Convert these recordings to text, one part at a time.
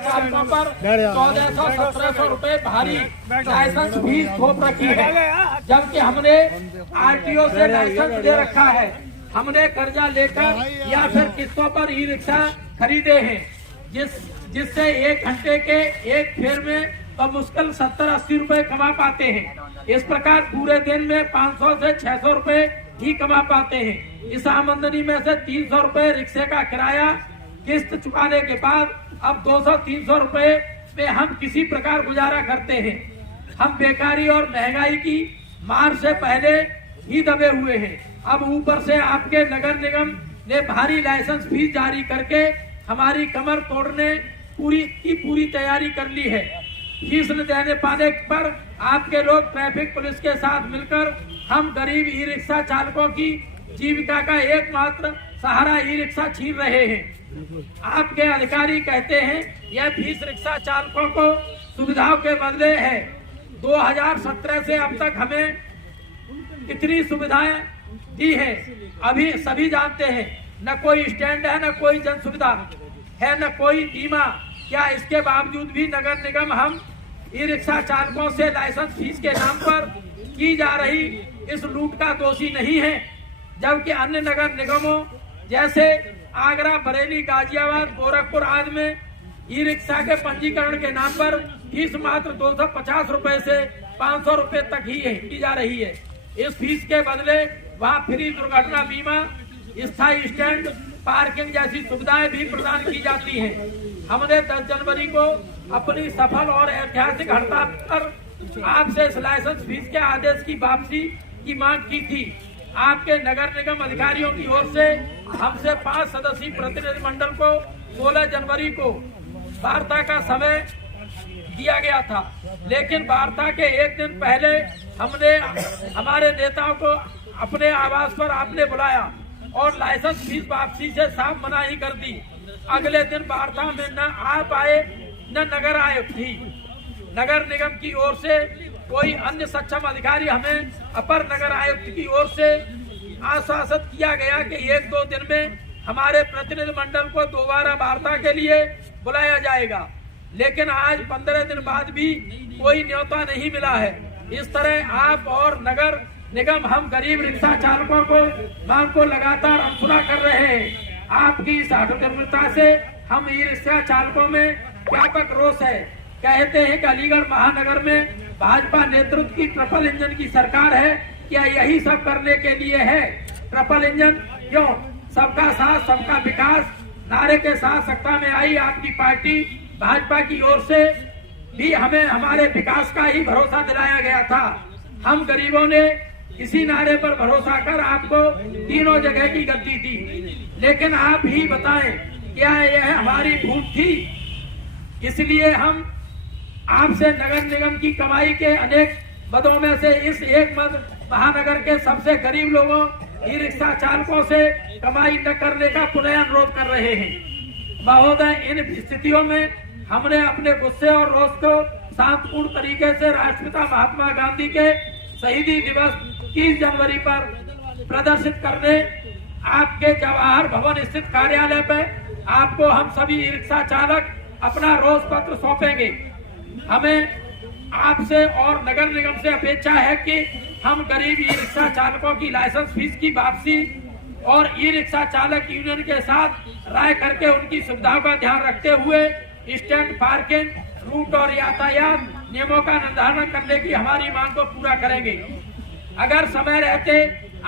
चालकों पर 1400-1700 रुपए भारी लाइसेंस फीस थोप रखी है, जबकि हमने आरटीओ से लाइसेंस दे रखा है। हमने कर्जा लेकर या फिर किस्तों पर ई रिक्शा खरीदे हैं, जिससे 1 घंटे के एक फेर में तो मुश्किल 70-80 रुपए कमा पाते हैं। इस प्रकार पूरे दिन में 500 से 600 रुपए ही कमा पाते हैं। इस आमदनी में से 300 रुपए रिक्शे का किराया किस्त चुकाने के बाद अब 200-300 रुपए में हम किसी प्रकार गुजारा करते हैं। हम बेकारी और महंगाई की मार से पहले ही दबे हुए हैं। अब ऊपर से आपके नगर निगम ने भारी लाइसेंस फीस जारी करके हमारी कमर तोड़ने की पूरी तैयारी कर ली है। फीस न देने पाने पर आपके लोग ट्रैफिक पुलिस के साथ मिलकर हम गरीब ई रिक्शा चालकों की जीविका का एकमात्र सहारा ई रिक्शा छीन रहे हैं। आपके अधिकारी कहते हैं यह फीस रिक्शा चालकों को सुविधाओं के बदले है। 2017 से अब तक हमें कितनी सुविधाएं दी है अभी सभी जानते हैं। न कोई स्टैंड है, न कोई जन सुविधा है, न कोई बीमा। क्या इसके बावजूद भी नगर निगम हम ई रिक्शा चालकों से लाइसेंस फीस के नाम पर की जा रही इस लूट का दोषी नहीं है, जबकि अन्य नगर निगमों जैसे आगरा, बरेली, गाजियाबाद, गोरखपुर आदि में ई रिक्शा के पंजीकरण के नाम पर फीस मात्र 250 रुपए से 500 रुपए तक ही की जा रही है। इस फीस के बदले वहाँ फ्री दुर्घटना बीमा, स्थायी स्टैंड, पार्किंग जैसी सुविधाएं भी प्रदान की जाती हैं। हमने 10 जनवरी को अपनी सफल और ऐतिहासिक हड़ताल पर आपसे इस लाइसेंस फीस के आदेश की वापसी की मांग की थी। आपके नगर निगम अधिकारियों की ओर से हमसे 5 सदस्यीय प्रतिनिधि मंडल को 16 जनवरी को वार्ता का समय दिया गया था, लेकिन वार्ता के एक दिन पहले हमने हमारे नेताओं को अपने आवास पर आपने बुलाया और लाइसेंस फीस वापसी से साफ मनाही कर दी। अगले दिन वार्ता में न आप आए न नगर आयुक्त थी। नगर निगम की ओर से कोई अन्य सक्षम अधिकारी हमें अपर नगर आयुक्त की ओर से आश्वासित किया गया कि 1-2 दिन में हमारे प्रतिनिधि मंडल को दोबारा वार्ता के लिए बुलाया जाएगा, लेकिन आज 15 दिन बाद भी कोई न्योता नहीं मिला है। इस तरह आप और नगर निगम हम गरीब रिक्शा चालकों को मांग को लगातार अनसुना कर रहे हैं। आपकी इस आटोमेता से हम ई रिक्शा चालकों में व्यापक रोष है। कहते हैं कि अलीगढ़ महानगर में भाजपा नेतृत्व की ट्रिपल इंजन की सरकार है। क्या यही सब करने के लिए है ट्रिपल इंजन? क्यों? सबका साथ सबका विकास नारे के साथ सत्ता में आई आपकी पार्टी भाजपा की ओर से भी हमें हमारे विकास का ही भरोसा दिलाया गया था। हम गरीबों ने इसी नारे पर भरोसा कर आपको तीनों जगह की गद्दी दी, लेकिन आप ही बताएं क्या यह हमारी भूल थी? इसलिए हम आपसे नगर निगम की कमाई के अनेक मदों में से इस एक मद महानगर के सबसे गरीब लोगों ई रिक्शा चालकों से कमाई न करने का पुनः अनुरोध कर रहे हैं। महोदय, इन स्थितियों में हमने अपने गुस्से और रोष को शांतिपूर्ण तरीके से राष्ट्रपिता महात्मा गांधी के शहीदी दिवस 30 जनवरी पर प्रदर्शित करने आपके जवाहर भवन स्थित कार्यालय पर आपको हम सभी ई रिक्शा चालक अपना रोष पत्र सौंपेंगे। हमें आपसे और नगर निगम से अपेक्षा है कि हम गरीब ई रिक्शा चालकों की लाइसेंस फीस की वापसी और ई रिक्शा चालक यूनियन के साथ राय करके उनकी सुविधाओं का ध्यान रखते हुए स्टैंड, पार्किंग, रूट और यातायात नियमों का निर्धारण करने की हमारी मांग को पूरा करेंगे। अगर समय रहते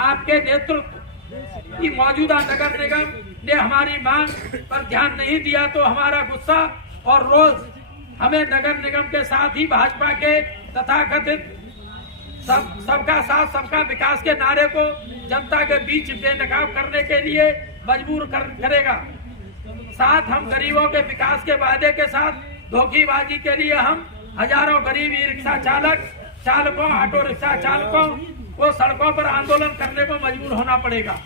आपके नेतृत्व की मौजूदा नगर निगम ने हमारी मांग पर ध्यान नहीं दिया तो हमारा गुस्सा और रोष हमें नगर निगम के साथ ही भाजपा के तथाकथित सबका साथ सबका विकास के नारे को जनता के बीच बेनकाब करने के लिए मजबूर करेगा। साथ हम गरीबों के विकास के वादे के साथ धोखेबाजी के लिए हम हजारों गरीब ई रिक्शा चालकों, ऑटो रिक्शा चालकों को सड़कों पर आंदोलन करने को मजबूर होना पड़ेगा।